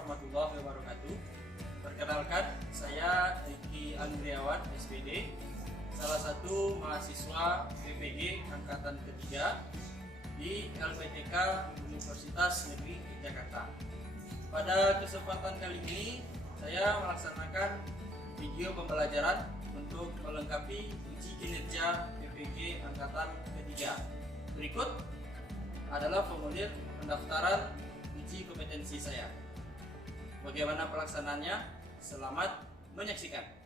warahmatullahi wabarakatuh. Perkenalkan, saya Riki Andriawan, SPD, salah satu mahasiswa PPG Angkatan ketiga di LPTK Universitas Negeri Yogyakarta. Pada kesempatan kali ini, saya melaksanakan video pembelajaran untuk melengkapi uji kinerja PPG Angkatan ketiga. Berikut adalah formulir pendaftaran uji kompetensi saya. Bagaimana pelaksanaannya? Selamat menyaksikan.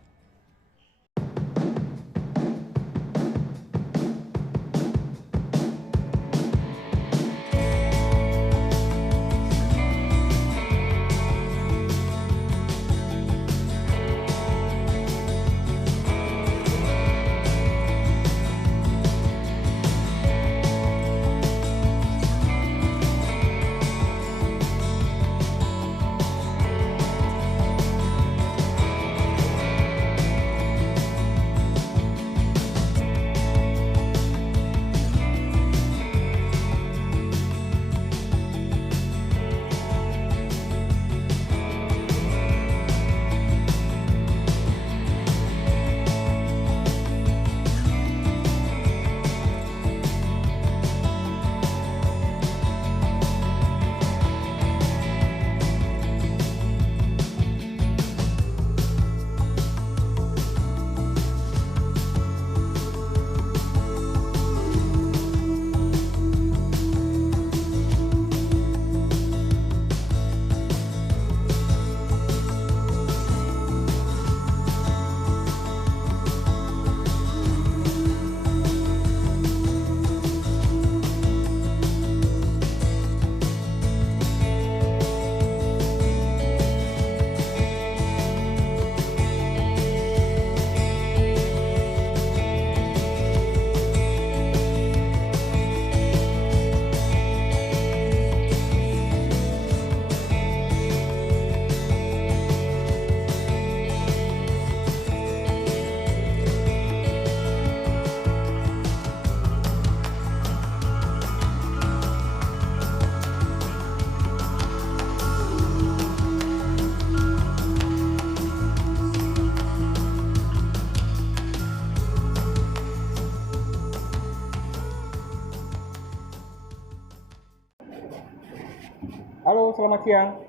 Halo, selamat siang.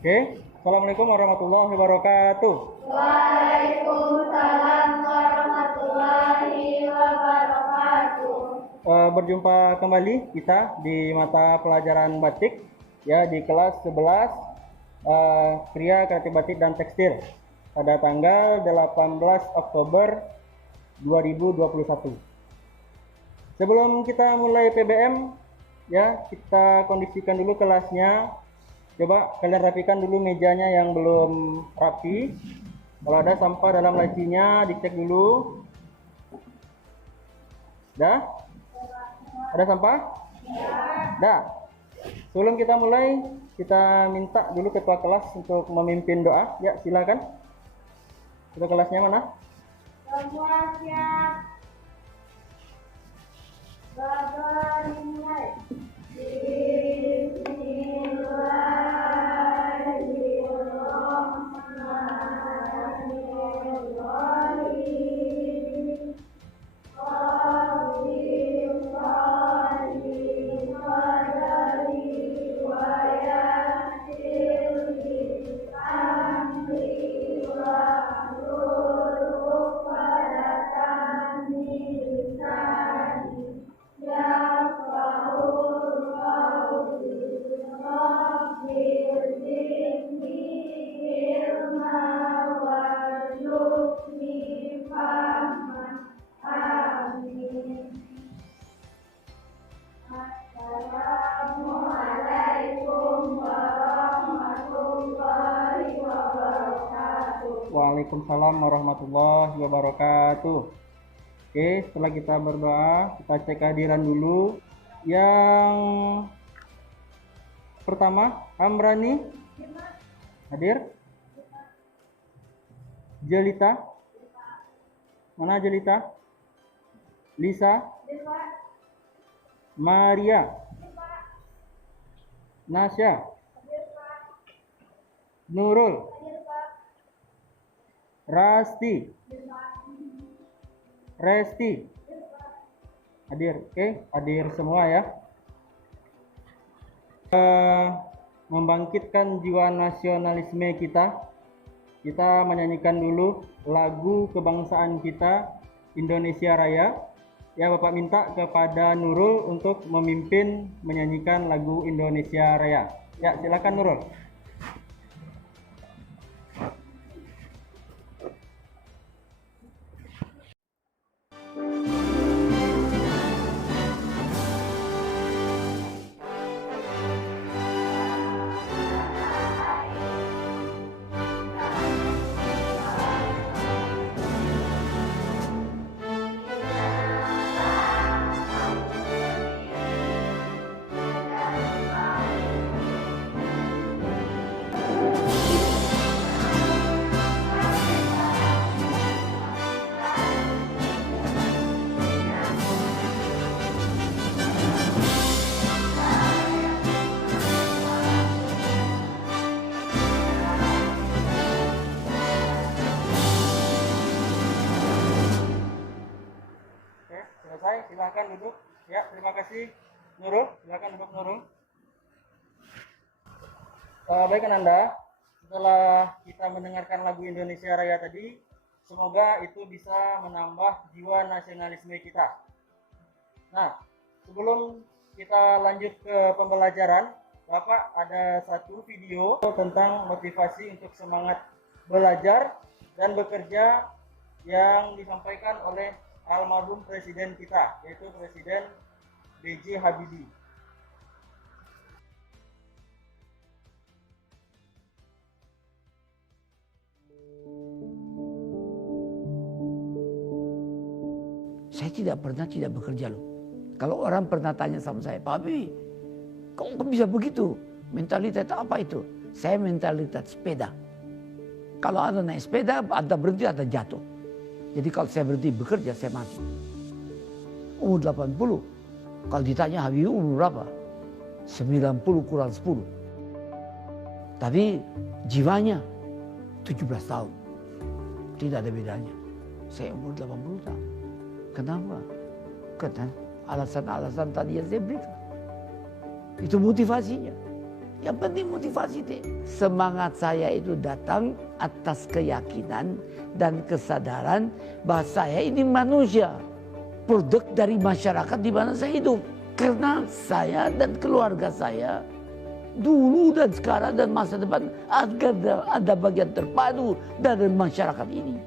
Oke, Assalamualaikum warahmatullahi wabarakatuh. Waalaikumsalam warahmatullahi wabarakatuh. Berjumpa kembali kita di mata pelajaran batik ya di kelas 11 Kriya Kreatif Batik dan Tekstil pada tanggal 18 Oktober 2021. Sebelum kita mulai PBM ya, kita kondisikan dulu kelasnya. Coba kalian rapikan dulu mejanya yang belum rapi. Kalau ada sampah dalam lacinya dicek dulu. Dah? Ada sampah? Dah. Sebelum kita mulai, kita minta dulu ketua kelas untuk memimpin doa. Ya, silakan. Ketua kelasnya mana? Semua siap. Bapak dimulai. Waalaikumsalam warahmatullahi wabarakatuh. Oke, setelah kita berdoa, kita cek kehadiran dulu. Yang pertama, Amrani hadir. Jelita, mana Jelita? Lisa, Maria, Nasya, Nurul, Rasti, Resti, hadir. Oke, hadir semua ya. Membangkitkan jiwa nasionalisme kita menyanyikan dulu lagu kebangsaan kita, Indonesia Raya. Ya, Bapak minta kepada Nurul untuk memimpin menyanyikan lagu Indonesia Raya. Ya, silakan Nurul. Selesai, silahkan duduk. Ya, terima kasih Nurul. Silahkan duduk Nurul. Baik Ananda, setelah kita mendengarkan lagu Indonesia Raya tadi, semoga itu bisa menambah jiwa nasionalisme kita. Nah, sebelum kita lanjut ke pembelajaran, Bapak ada satu video tentang motivasi untuk semangat belajar dan bekerja yang disampaikan oleh almarhum presiden kita, yaitu Presiden B.J. Habibie. Saya tidak pernah tidak bekerja loh. Kalau orang pernah tanya sama saya, Pak Habibie, kok bisa begitu? Mentalitas apa itu? Saya mentalitas sepeda. Kalau Anda naik sepeda, Anda berhenti, Anda jatuh. Jadi kalau saya berhenti bekerja, saya mati. Umur 80. Kalau ditanya Habibie umur berapa? 90 kurang 10. Tapi jiwanya 17 tahun. Tidak ada bedanya. Saya umur 80 tahun. Kenapa? Karena alasan-alasan tadi yang saya berikan. Itu motivasinya. Yang penting motivasi deh. Semangat saya itu datang atas keyakinan dan kesadaran bahwa saya ini manusia. Produk dari masyarakat di mana saya hidup. Karena saya dan keluarga saya dulu dan sekarang dan masa depan agar ada bagian terpadu dari masyarakat ini.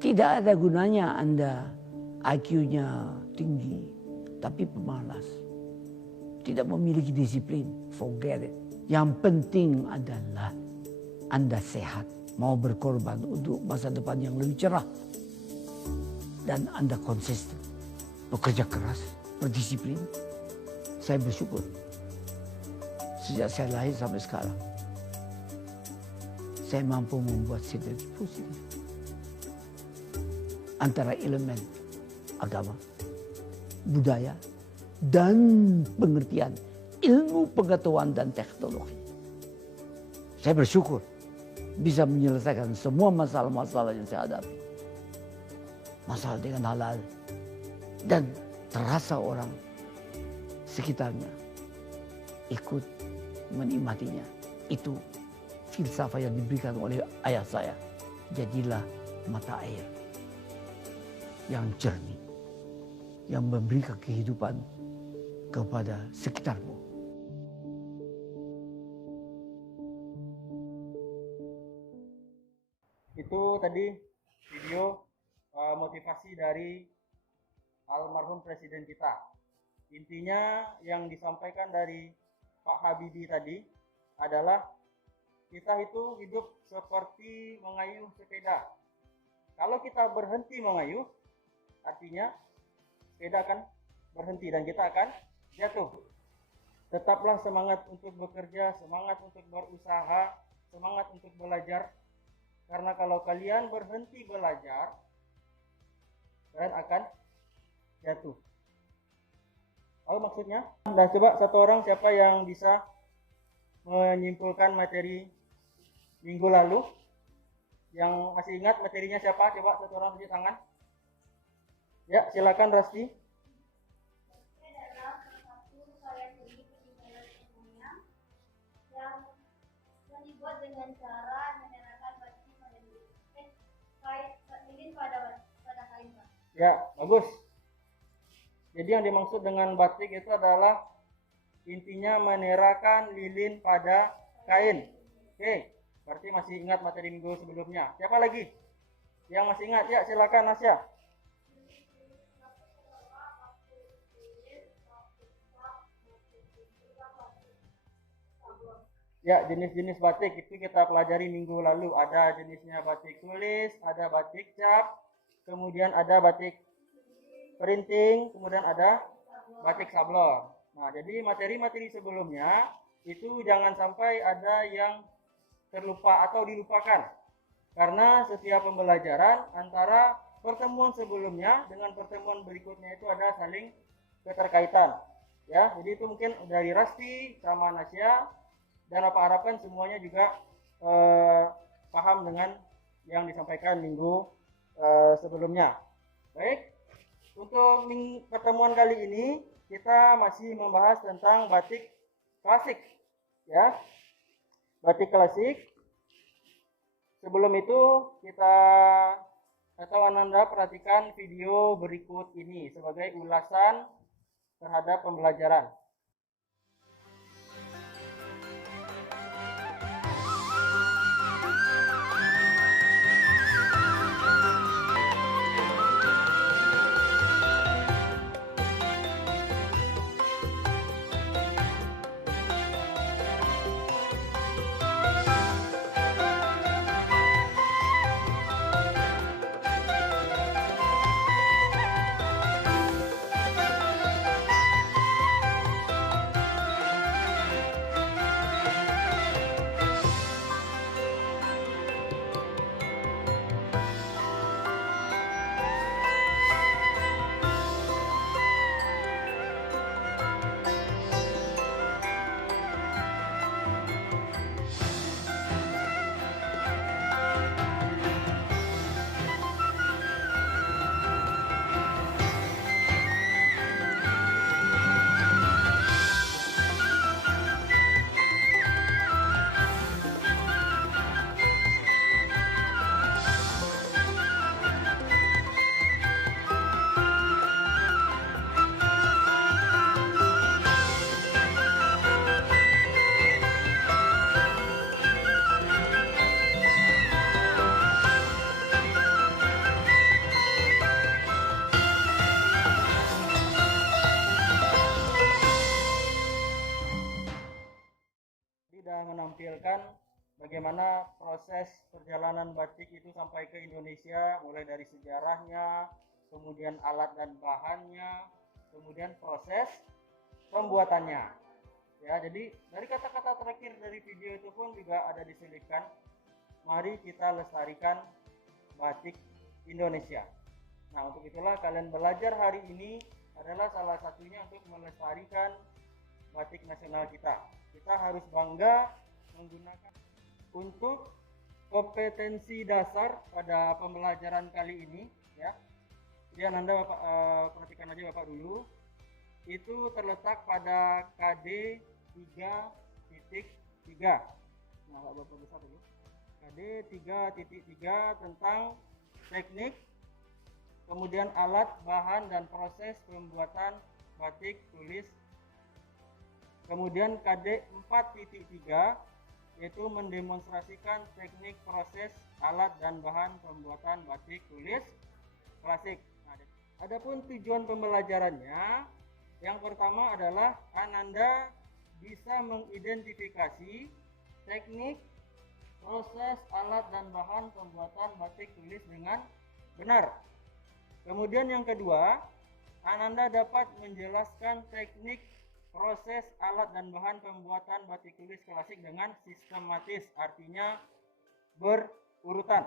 Tidak ada gunanya Anda IQ-nya tinggi tapi pemalas. Tidak memiliki disiplin, forget it. Yang penting adalah Anda sehat, mau berkorban untuk masa depan yang lebih cerah. Dan Anda konsisten, bekerja keras, berdisiplin. Saya bersyukur. Sejak saya lahir sampai sekarang, saya mampu membuat sinergi positif antara elemen agama, budaya, dan pengertian ilmu pengetahuan dan teknologi. Saya bersyukur bisa menyelesaikan semua masalah-masalah yang saya hadapi. Masalah dengan halal. Dan terasa orang sekitarnya ikut menikmatinya. Itu filsafat yang diberikan oleh ayah saya. Jadilah mata air yang jernih, yang memberikan kehidupan kepada sekitarmu. Itu tadi video motivasi dari almarhum presiden kita. Intinya yang disampaikan dari Pak Habibie tadi adalah kita itu hidup seperti mengayuh sepeda. Kalau kita berhenti mengayuh, artinya sepeda akan berhenti dan kita akan jatuh. Tetaplah semangat untuk bekerja, semangat untuk berusaha, semangat untuk belajar. Karena kalau kalian berhenti belajar, kalian akan jatuh. Tahu maksudnya? Nah, coba satu orang siapa yang bisa menyimpulkan materi minggu lalu. Yang masih ingat materinya siapa? Coba satu orang tunjuk tangan. Ya, silakan Rasti. Adalah salah satu karya seni peninggalan ilmunya yang dibuat dengan cara menyerahkan batik pada lilin pada kain, Pak. Ya, bagus. Jadi yang dimaksud dengan batik itu adalah intinya menerakan lilin pada kain. Oke, berarti masih ingat materi minggu sebelumnya. Siapa lagi yang masih ingat? Ya, silakan Nasya. Ya, jenis-jenis batik itu kita pelajari minggu lalu. Ada jenisnya batik tulis, ada batik cap, kemudian ada batik printing, kemudian ada batik sablon. Nah, jadi materi-materi sebelumnya itu jangan sampai ada yang terlupa atau dilupakan. Karena setiap pembelajaran antara pertemuan sebelumnya dengan pertemuan berikutnya itu ada saling keterkaitan. Ya, jadi itu mungkin dari Rasti sama Nasya, dan apa harapkan semuanya juga paham dengan yang disampaikan minggu sebelumnya. Baik, untuk pertemuan kali ini kita masih membahas tentang batik klasik, ya, batik klasik. Sebelum itu kita atau Ananda perhatikan video berikut ini sebagai ulasan terhadap pembelajaran. Sudah menampilkan bagaimana proses perjalanan batik itu sampai ke Indonesia, mulai dari sejarahnya, kemudian alat dan bahannya, kemudian proses pembuatannya. Ya, jadi dari kata-kata terakhir dari video itu pun juga ada diselipkan, mari kita lestarikan batik Indonesia. Nah, untuk itulah kalian belajar hari ini adalah salah satunya untuk melestarikan batik nasional kita. Kita harus bangga menggunakan. Untuk kompetensi dasar pada pembelajaran kali ini, ya. Jadi Anda Bapak, perhatikan aja Bapak dulu. Itu terletak pada KD 3.3. Nah, Bapak besar dulu. KD 3.3 tentang teknik, kemudian alat, bahan, dan proses pembuatan batik tulis. Kemudian KD 4.3 yaitu mendemonstrasikan teknik, proses, alat, dan bahan pembuatan batik tulis klasik. Nah, adapun tujuan pembelajarannya, yang pertama adalah Ananda bisa mengidentifikasi teknik, proses, alat, dan bahan pembuatan batik tulis dengan benar. Kemudian yang kedua, Ananda dapat menjelaskan teknik, proses, alat, dan bahan pembuatan batik tulis klasik dengan sistematis, artinya berurutan.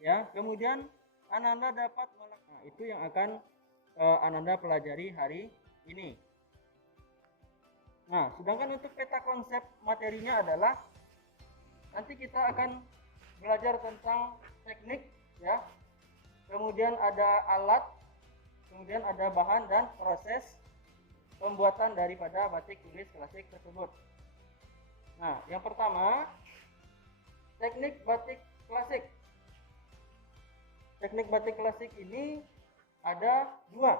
Ya, kemudian Ananda dapat melakukan, nah, itu yang akan Ananda pelajari hari ini. Nah, sedangkan untuk peta konsep materinya adalah nanti kita akan belajar tentang teknik ya. Kemudian ada alat, kemudian ada bahan dan proses pembuatan daripada batik tulis klasik tersebut. Nah, yang pertama, teknik batik klasik. Teknik batik klasik ini ada dua.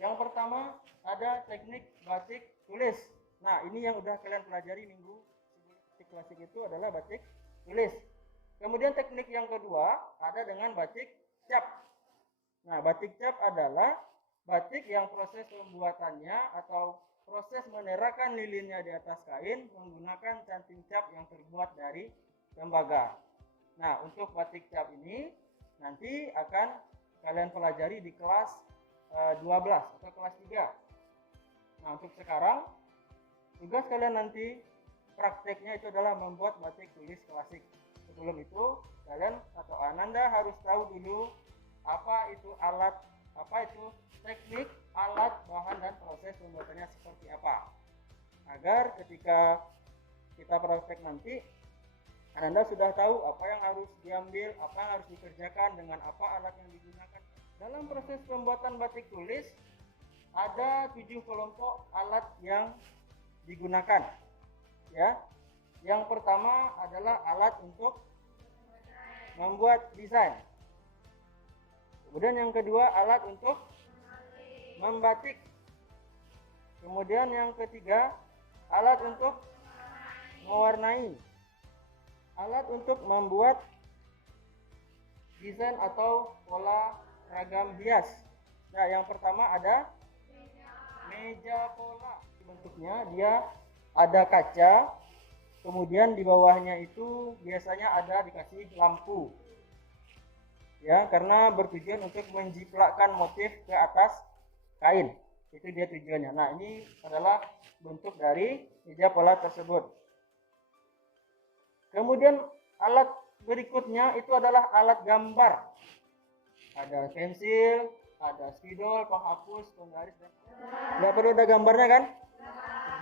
Yang pertama ada teknik batik tulis. Nah, ini yang udah kalian pelajari minggu sebelum. Batik klasik itu adalah batik tulis. Kemudian teknik yang kedua ada dengan batik cap. Nah, batik cap adalah batik yang proses pembuatannya atau proses menerakan lilinnya di atas kain menggunakan canting cap yang terbuat dari tembaga. Nah, untuk batik cap ini nanti akan kalian pelajari di kelas 12 atau kelas 3. Nah, untuk sekarang tugas kalian nanti prakteknya itu adalah membuat batik tulis klasik. Sebelum itu kalian atau Ananda harus tahu dulu apa itu alat, apa itu teknik, alat, bahan dan proses pembuatannya seperti apa. Agar ketika kita praktek nanti Ananda sudah tahu apa yang harus diambil, apa yang harus dikerjakan, dengan apa alat yang digunakan. Dalam proses pembuatan batik tulis ada 7 kelompok alat yang digunakan. Ya. Yang pertama adalah alat untuk membuat desain. Kemudian yang kedua alat untuk membatik. Kemudian yang ketiga alat untuk mewarnai. Alat untuk membuat desain atau pola ragam bias. Nah, yang pertama ada meja pola. Bentuknya dia ada kaca, kemudian di bawahnya itu biasanya ada dikasih lampu. Ya, karena bertujuan untuk menjiplakkan motif ke atas kain. Itu dia tujuannya. Nah, ini adalah bentuk dari meja pola tersebut. Kemudian alat berikutnya itu adalah alat gambar. Ada pensil, ada spidol, penghapus, penggaris, dan nggak perlu ada gambarnya kan?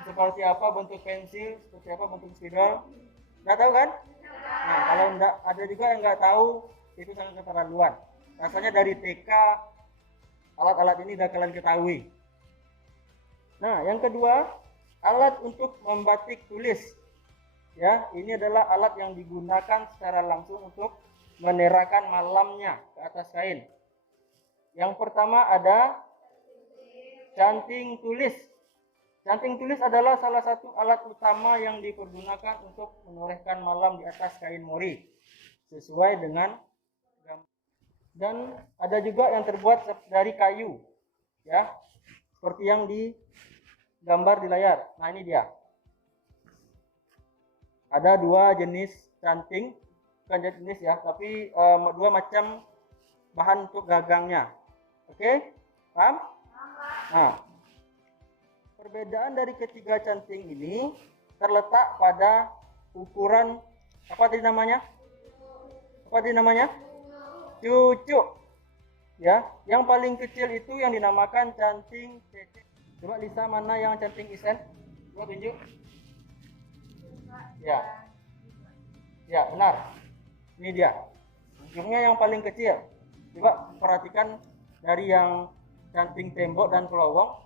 Seperti apa bentuk pensil, seperti apa bentuk spidol, nggak tahu kan? Nah, kalau nggak ada juga yang nggak tahu, itu sangat keterlaluan. Rasanya dari TK alat-alat ini udah kalian ketahui. Nah, yang kedua alat untuk membatik tulis. Ya, ini adalah alat yang digunakan secara langsung untuk menerakan malamnya ke atas kain. Yang pertama ada canting tulis. Canting tulis adalah salah satu alat utama yang dipergunakan untuk menorehkan malam di atas kain mori sesuai dengan gambar. Dan ada juga yang terbuat dari kayu, ya, seperti yang digambar di layar. Nah, ini dia. Ada dua jenis canting, bukan jenis ya, tapi dua macam bahan untuk gagangnya. Oke, paham? Nah, perbedaan dari ketiga canting ini terletak pada ukuran apa tadi namanya? Apa tadi namanya? Cucuk. Ya, yang paling kecil itu yang dinamakan canting cecek. Coba Lisa, mana yang canting isen? Coba tunjuk. Ya. Ya, benar. Ini dia. Ujungnya yang paling kecil. Coba perhatikan dari yang canting tembok dan pelowong.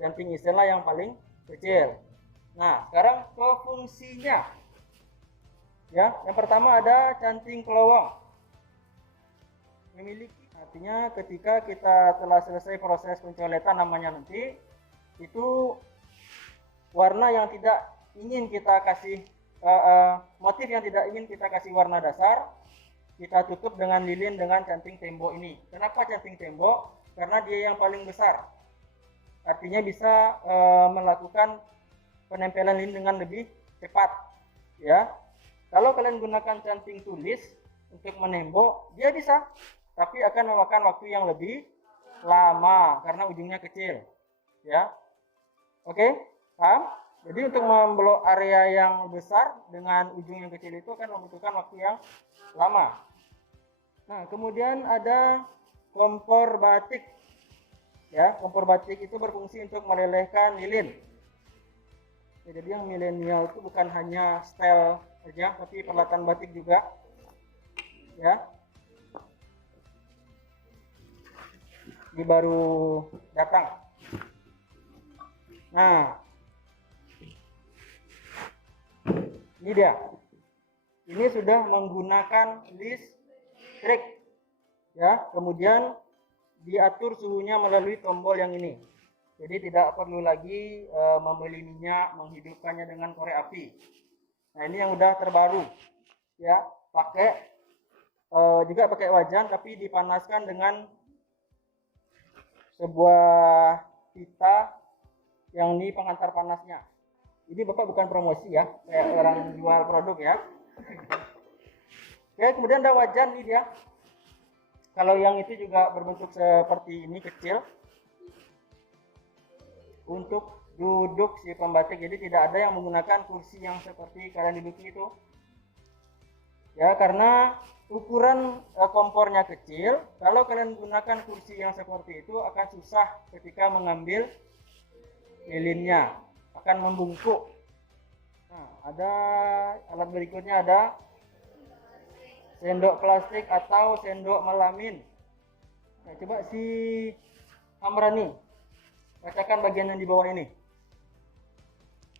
Canting isen lah yang paling kecil. Nah, sekarang ke fungsinya. Ya, yang pertama ada canting pelowong. Memiliki, artinya ketika kita telah selesai proses pencoletan namanya nanti, itu warna yang tidak ingin kita kasih motif yang tidak ingin kita kasih warna dasar, kita tutup dengan lilin dengan canting tembok ini. Kenapa canting tembok? Karena dia yang paling besar, artinya bisa melakukan penempelan lilin dengan lebih cepat. Ya, kalau kalian gunakan canting tulis untuk menembok, dia bisa, tapi akan memakan waktu yang lebih lama karena ujungnya kecil. Ya, oke, paham? Jadi untuk memblok area yang besar dengan ujung yang kecil itu akan membutuhkan waktu yang lama. Nah, kemudian ada kompor batik. Ya, kompor batik itu berfungsi untuk melelehkan lilin. Ya, jadi yang milenial itu bukan hanya style saja, tapi peralatan batik juga. Ya, ini baru datang. Nah, ini dia. Ini sudah menggunakan listrik. Ya, kemudian diatur suhunya melalui tombol yang ini. Jadi tidak perlu lagi membeli minyak, menghidupkannya dengan korek api. Nah, ini yang udah terbaru. Ya, pakai juga pakai wajan tapi dipanaskan dengan sebuah pita yang ini penghantar panasnya. Ini Bapak bukan promosi ya, kayak orang jual produk ya. Oke, kemudian ada wajan nih dia. Kalau yang itu juga berbentuk seperti ini, kecil. Untuk duduk si pembatik, jadi tidak ada yang menggunakan kursi yang seperti kalian duduki itu. Ya, karena ukuran kompornya kecil, kalau kalian gunakan kursi yang seperti itu akan susah ketika mengambil lilinnya, akan membungkuk. Nah, ada alat berikutnya, ada sendok plastik atau sendok melamin. Nah, coba si Amrani bacakan bagian yang di bawah ini.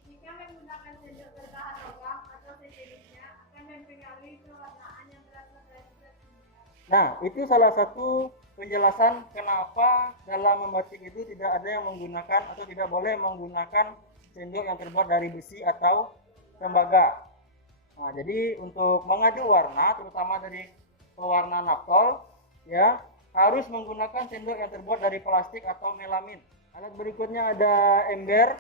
Jika menggunakan sendok berbahan logam atau sejenisnya akan mempengaruhi pewarnaan yang berasal dari zat kimia. Nah, itu salah satu penjelasan kenapa dalam membatik itu tidak ada yang menggunakan atau tidak boleh menggunakan sendok yang terbuat dari besi atau tembaga. Nah, jadi untuk mengadu warna, terutama dari pewarna naftol, ya harus menggunakan sendok yang terbuat dari plastik atau melamin. Alat berikutnya ada ember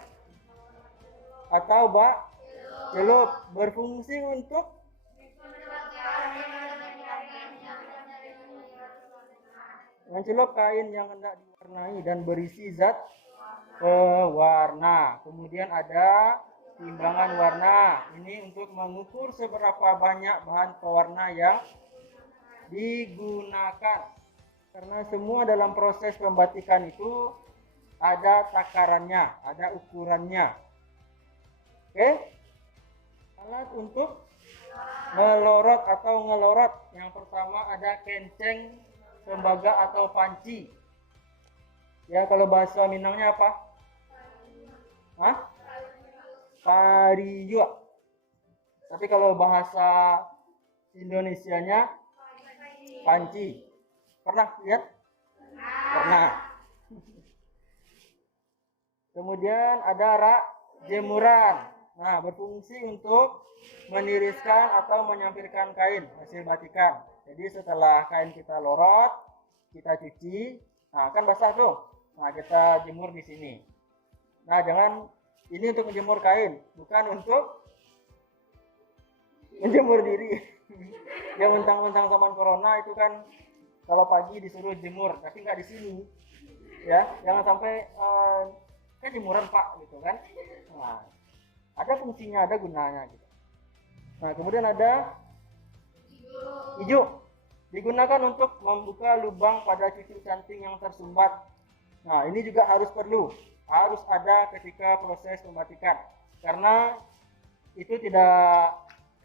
atau celup, berfungsi untuk mencelup kain yang hendak diwarnai dan berisi zat pewarna. Kemudian ada timbangan warna, ini untuk mengukur seberapa banyak bahan pewarna yang digunakan. Karena semua dalam proses pembatikan itu ada takarannya, ada ukurannya. Oke? Alat untuk melorot atau ngelorot, yang pertama ada kenceng, tembaga atau panci. Ya, kalau bahasa Minangnya apa? Hah? Pariyu. Tapi kalau bahasa Indonesianya panci. Pernah lihat? Pernah. Kemudian ada rak jemuran. Nah, berfungsi untuk meniriskan atau menyampirkan kain hasil batikan. Jadi setelah kain kita lorot, kita cuci, nah kan basah tuh. Nah, kita jemur di sini. Nah, ini untuk menjemur kain, bukan untuk menjemur diri. Yang mentang-mentang zaman corona itu kan kalau pagi disuruh jemur, tapi nggak di sini. Ya, jangan sampai kan jemuran Pak gitu kan. Nah, ada fungsinya, ada gunanya gitu. Nah, kemudian ada hijau. Digunakan untuk membuka lubang pada cucu canting yang tersumbat. Nah, ini juga harus ada ketika proses pembatikan, karena itu tidak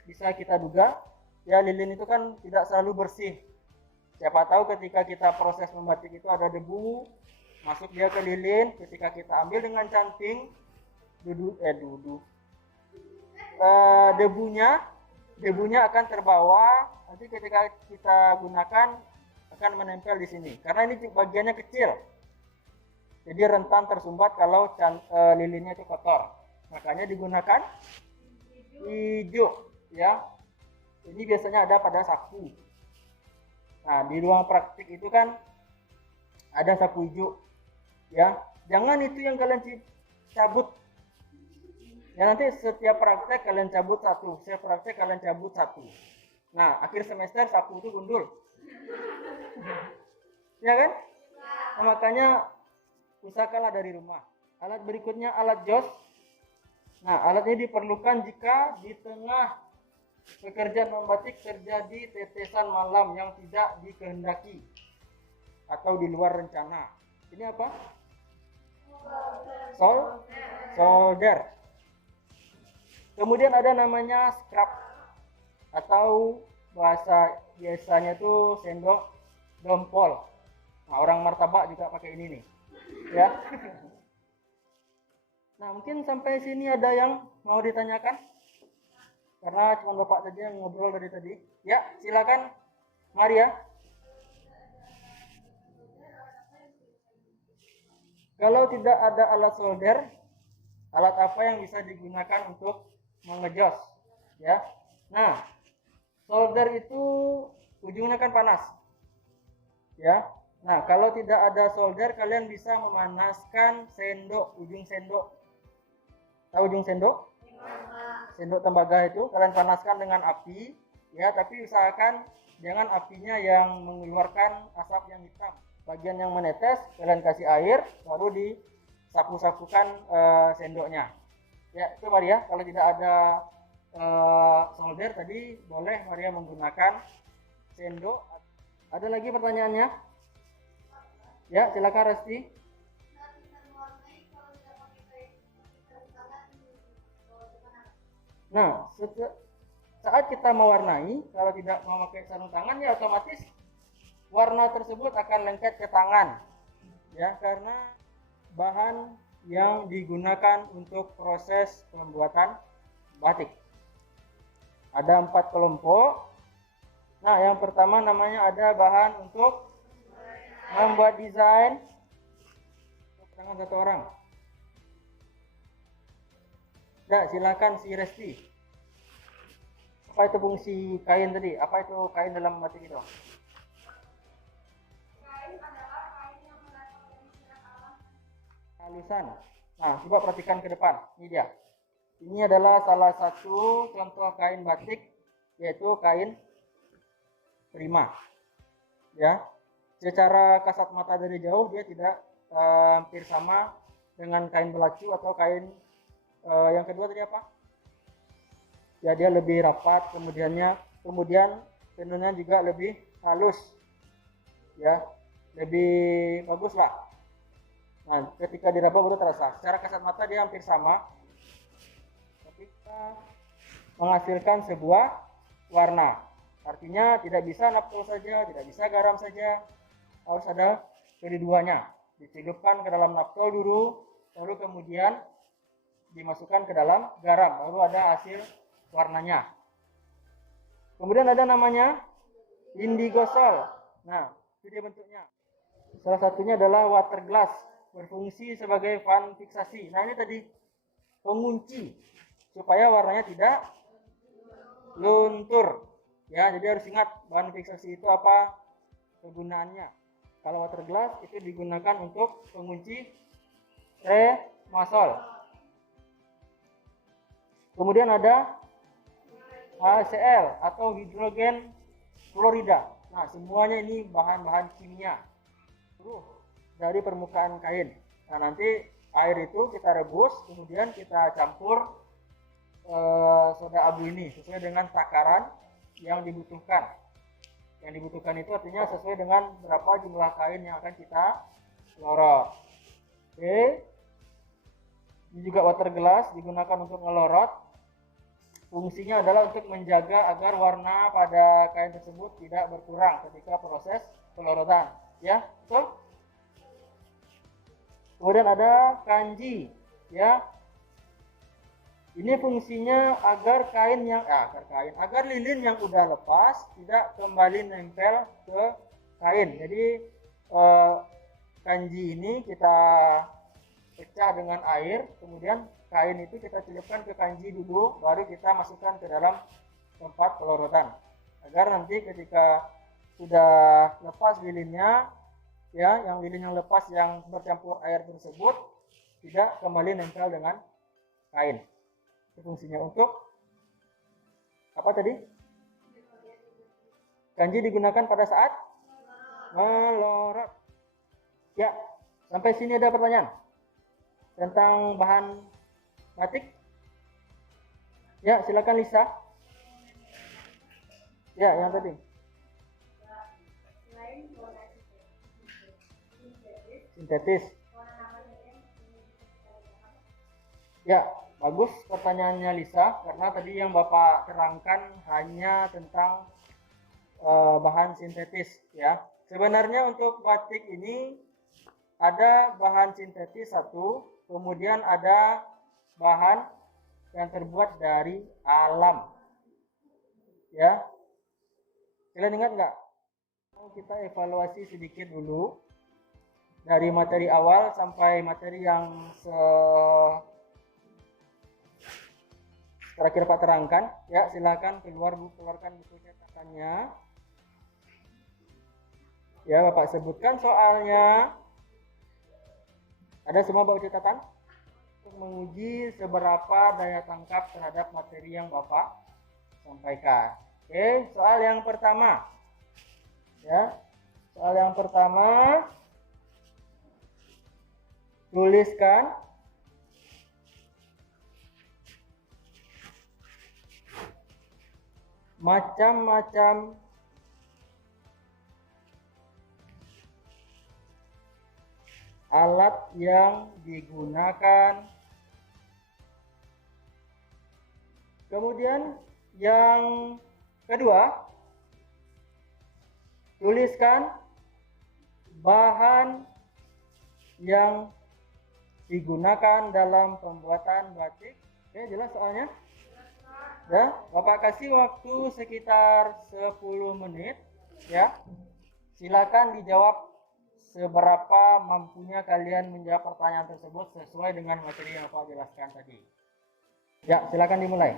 bisa kita duga. Ya, lilin itu kan tidak selalu bersih. Siapa tahu ketika kita proses membatik itu ada debu masuk dia ke lilin, ketika kita ambil dengan canting, debunya akan terbawa. Nanti ketika kita gunakan akan menempel di sini, karena ini bagiannya kecil. Jadi rentan tersumbat kalau lilinnya itu kotor. Makanya digunakan hijau, ya. Ini biasanya ada pada sapu. Nah, di ruang praktik itu kan ada sapu hijau, ya. Jangan itu yang kalian cabut. Ya, nanti setiap praktek kalian cabut satu, setiap praktek kalian cabut satu. Nah, akhir semester sapu itu gundul. Ya kan? Nah, makanya usahakanlah dari rumah. Alat berikutnya alat jos. Nah, alat ini diperlukan jika di tengah pekerjaan membatik terjadi tetesan malam yang tidak dikehendaki atau di luar rencana. Ini apa? Solder. Kemudian ada namanya scrap atau bahasa biasanya itu sendok gempol. Nah, orang martabak juga pakai ini nih. Ya. Nah, mungkin sampai sini ada yang mau ditanyakan? Karena cuma Bapak saja yang ngobrol dari tadi. Ya, silakan Maria. Kalau tidak ada alat solder, alat apa yang bisa digunakan untuk mengejos? Ya. Nah, solder itu ujungnya kan panas. Ya. Nah, kalau tidak ada solder, kalian bisa memanaskan ujung sendok. Tahu ujung sendok? Sendok tembaga itu kalian panaskan dengan api, ya, tapi usahakan jangan apinya yang mengeluarkan asap yang hitam. Bagian yang menetes kalian kasih air, baru disapu-sapukan sendoknya. Ya, itu Maria. Kalau tidak ada solder tadi, boleh Maria menggunakan sendok. Ada lagi pertanyaannya? Ya, silakan Resti. Nah, saat kita mewarnai, kalau tidak memakai sarung tangan, ya otomatis warna tersebut akan lengket ke tangan, ya, karena bahan yang digunakan untuk proses pembuatan batik. Ada 4 kelompok. Nah, yang pertama namanya ada bahan untuk membuat desain. Tangan satu orang. Ya, silakan si Resti. Apa itu fungsi kain tadi? Apa itu kain dalam batik itu? Kain adalah kain yang berasal dari sinar alam. Halusan. Nah, coba perhatikan ke depan. Ini dia. Ini adalah salah satu contoh kain batik, yaitu kain prima. Ya, secara kasat mata dari jauh dia tidak hampir sama dengan kain belacu atau kain yang kedua tadi apa? Ya, dia lebih rapat, kemudian tenunnya juga lebih halus, ya, lebih bagus lah. Nah, ketika diraba baru terasa. Secara kasat mata dia hampir sama, ketika menghasilkan sebuah warna. Artinya tidak bisa naptol saja, tidak bisa garam saja, harus ada keduanya. Dicelupkan ke dalam naptol dulu, baru kemudian dimasukkan ke dalam garam, baru ada hasil warnanya. Kemudian ada namanya indigo sol. Nah, itu dia bentuknya. Salah satunya adalah water glass, berfungsi sebagai bahan fiksasi. Nah, ini tadi pengunci supaya warnanya tidak luntur. Ya, jadi harus ingat bahan fiksasi itu apa kegunaannya. Kalau water glass itu digunakan untuk pengunci remasol. Kemudian ada HCl atau hidrogen fluorida. Nah, semuanya ini bahan-bahan kimia dari permukaan kain. Nah, nanti air itu kita rebus, kemudian kita campur soda abu ini sesuai dengan takaran yang dibutuhkan. Yang dibutuhkan itu artinya sesuai dengan berapa jumlah kain yang akan kita lorot. Oke. Ini juga water glass digunakan untuk ngelorot. Fungsinya adalah untuk menjaga agar warna pada kain tersebut tidak berkurang ketika proses pelorotan. Ya, betul? Kemudian ada kanji, ya. Ini fungsinya agar agar lilin yang udah lepas tidak kembali nempel ke kain. Jadi kanji ini kita pecah dengan air, kemudian kain itu kita celupkan ke kanji dulu, baru kita masukkan ke dalam tempat pelorotan, agar nanti ketika sudah lepas lilinnya, ya, yang lilin yang lepas yang bercampur air tersebut tidak kembali nempel dengan kain. Itu fungsinya untuk apa tadi? Kanji digunakan pada saat melorot. Ya, sampai sini ada pertanyaan tentang bahan batik? Ya, silakan Lisa. Ya, yang tadi. sintetis. Pewarnaan apa saja yang Ya, bagus pertanyaannya Lisa, karena tadi yang Bapak terangkan hanya tentang bahan sintetis ya. Sebenarnya untuk batik ini ada bahan sintetis satu, kemudian ada bahan yang terbuat dari alam. Ya, kalian ingat nggak? Mau kita evaluasi sedikit dulu dari materi awal sampai materi yang terakhir Pak terangkan. Ya, silakan keluarkan buku catatannya. Ya, Bapak sebutkan soalnya. Ada semua buku catatan untuk menguji seberapa daya tangkap terhadap materi yang Bapak sampaikan. Oke, soal yang pertama. Ya, soal yang pertama, tuliskan macam-macam alat yang digunakan. Kemudian yang kedua, tuliskan bahan yang digunakan dalam pembuatan batik. Oke, jelas soalnya? Ya, Bapak kasih waktu sekitar 10 menit ya. Silakan dijawab seberapa mampunya kalian menjawab pertanyaan tersebut sesuai dengan materi yang Bapak jelaskan tadi. Ya, silakan dimulai.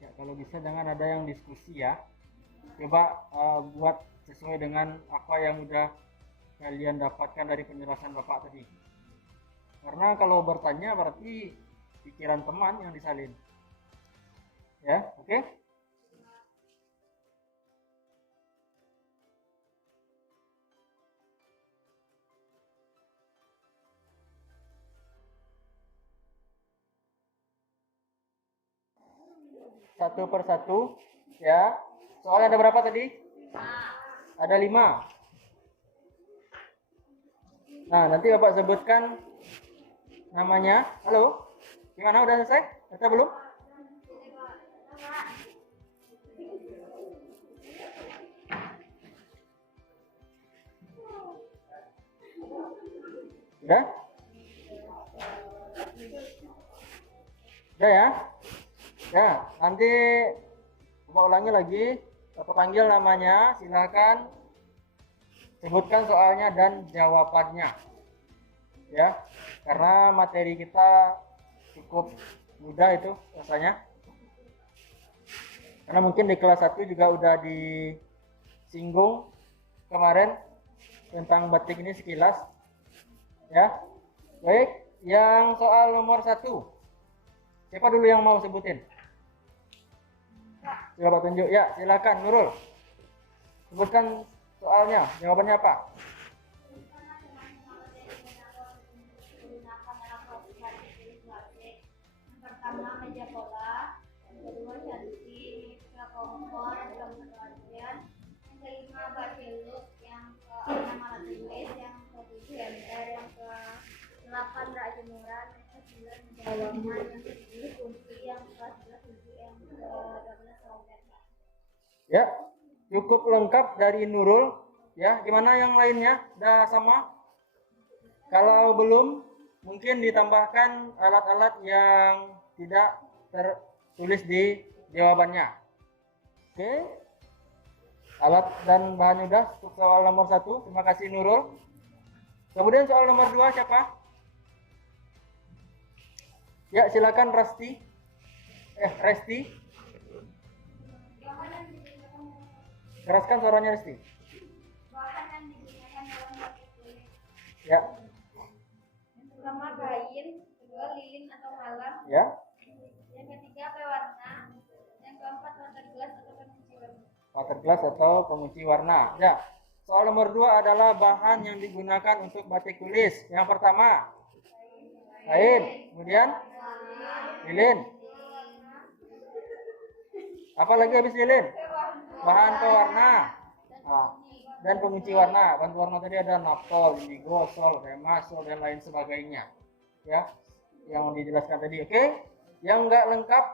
Ya, kalau bisa jangan ada yang diskusi ya. Coba buat sesuai dengan apa yang udah kalian dapatkan dari penjelasan Bapak tadi. Karena kalau bertanya berarti pikiran teman yang disalin. Ya, oke? Satu persatu ya. Soalnya ada berapa tadi? Ada 5. Nah, nanti Bapak sebutkan namanya. Halo? Gimana, udah selesai? Atau belum? Udah? Udah ya? Ya, nanti Bapak ulangi lagi. Bapak panggil namanya, silakan sebutkan soalnya dan jawabannya. Ya, karena materi kita cukup mudah itu rasanya. Karena mungkin di kelas 1 juga udah disinggung kemarin tentang batik ini sekilas. Ya, baik. Yang soal nomor 1, siapa dulu yang mau sebutin? Coba Pak tunjuk. Ya, silakan Nurul. Sebutkan soalnya, jawabannya apa? Yang pertama meja pola, yang kedua cantik, yang ketiga kompor, yang keempat latihan, yang kelima bakeluk, yang keenam alat tulis, yang ketujuh ember, yang ke-8 rak jemuran, yang ke-9 meja ruangan, yang ke-10 kunci, yang ke-11 kunci, yang ke-12 lowbat. Ya, cukup lengkap dari Nurul. Ya, gimana yang lainnya? Udah sama? Kalau belum, mungkin ditambahkan alat-alat yang tidak tertulis di jawabannya. Oke. Alat dan bahannya udah untuk soal nomor 1. Terima kasih Nurul. Kemudian soal nomor 2 siapa? Ya, silakan Resti. Resti. Keraskan suaranya Resti. Bahan yang digunakan dalam batik tulis. Ya. Yang pertama kain, kedua lilin atau malam, Ya. yang ketiga pewarna, yang keempat water glass atau pengunci warna. Water glass atau pengunci warna. Ya. Soal nomor 2 adalah bahan yang digunakan untuk batik tulis. Yang pertama, kain. Kemudian, lilin. Apa lagi habis lilin? Bahan pewarna. Nah, dan pengunci warna. Bahan pewarna tadi ada naptol, indigo, sol, remas, sol, dan lain sebagainya. Ya, yang dijelaskan tadi. Oke, yang enggak lengkap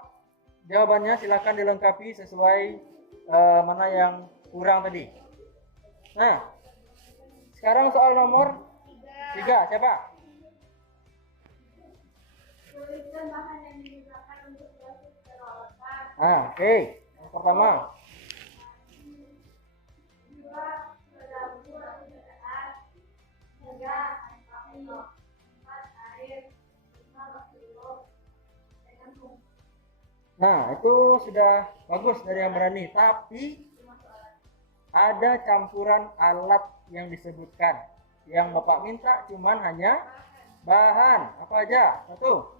jawabannya silakan dilengkapi sesuai mana yang kurang tadi. Nah, sekarang soal nomor 3. Siapa? Tuliskan bahan yang digunakan untuk batik peralatan. Oke. Yang pertama. Dua, berlaku atau beras. Tiga, air, empat, air. Lima, bakso. Dan Nah, itu sudah bagus dari yang berani. Tapi ada campuran alat yang disebutkan. Yang Bapak minta cuman hanya bahan. Apa aja? Satu,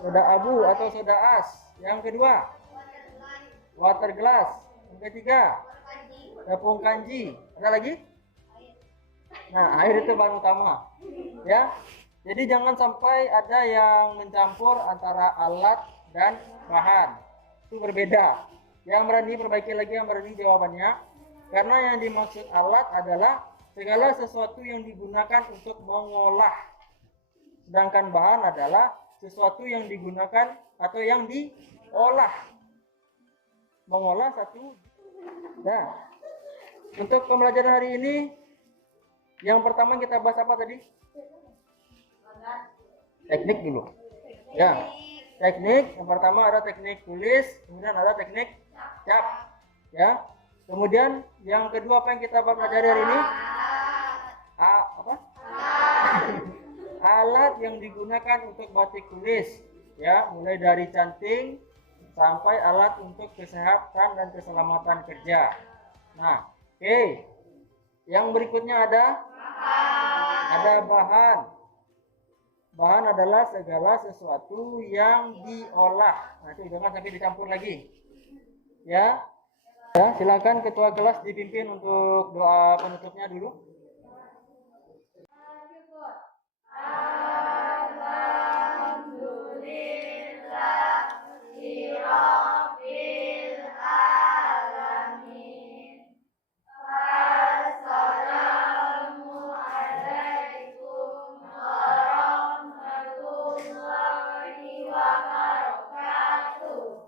soda abu atau soda as. Yang kedua, water glass. Yang ketiga, tepung kanji. Ada lagi? Nah, air itu bahan utama. Ya. Jadi jangan sampai ada yang mencampur antara alat dan bahan. Itu berbeda. Yang berani perbaiki lagi yang berani jawabannya. Karena yang dimaksud alat adalah segala sesuatu yang digunakan untuk mengolah. Sedangkan bahan adalah sesuatu yang digunakan atau yang diolah. Mengolah satu. Nah, untuk pembelajaran hari ini, yang pertama kita bahas apa tadi? Teknik dulu. Ya, teknik. Yang pertama ada teknik tulis, kemudian ada teknik cap. Ya. Kemudian yang kedua apa yang kita pelajari hari ini? Apa? Alat yang digunakan untuk batik tulis. Ya, mulai dari canting sampai alat untuk kesehatan dan keselamatan kerja. Nah, oke. Yang berikutnya ada bahan. Bahan adalah segala sesuatu yang diolah. Nah, itu jangan sampai dicampur lagi. Ya. Ya, silakan ketua kelas dipimpin untuk doa penutupnya dulu.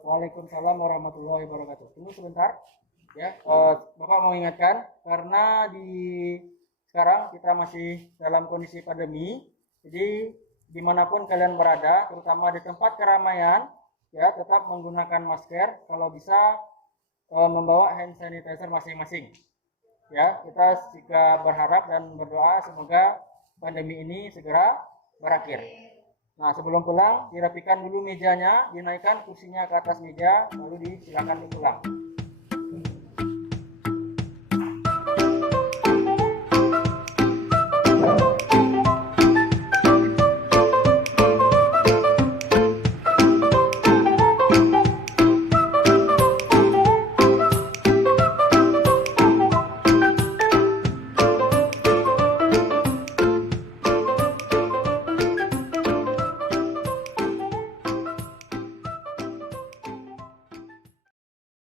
Waalaikumsalam warahmatullahi wabarakatuh. Tunggu sebentar. Ya, Bapak mau ingatkan karena sekarang kita masih dalam kondisi pandemi. Jadi dimanapun kalian berada, terutama di tempat keramaian, ya tetap menggunakan masker. Kalau bisa membawa hand sanitizer masing-masing. Ya, kita juga berharap dan berdoa semoga pandemi ini segera berakhir. Nah, sebelum pulang, dirapikan dulu mejanya, dinaikkan kursinya ke atas meja, lalu disilakan pulang.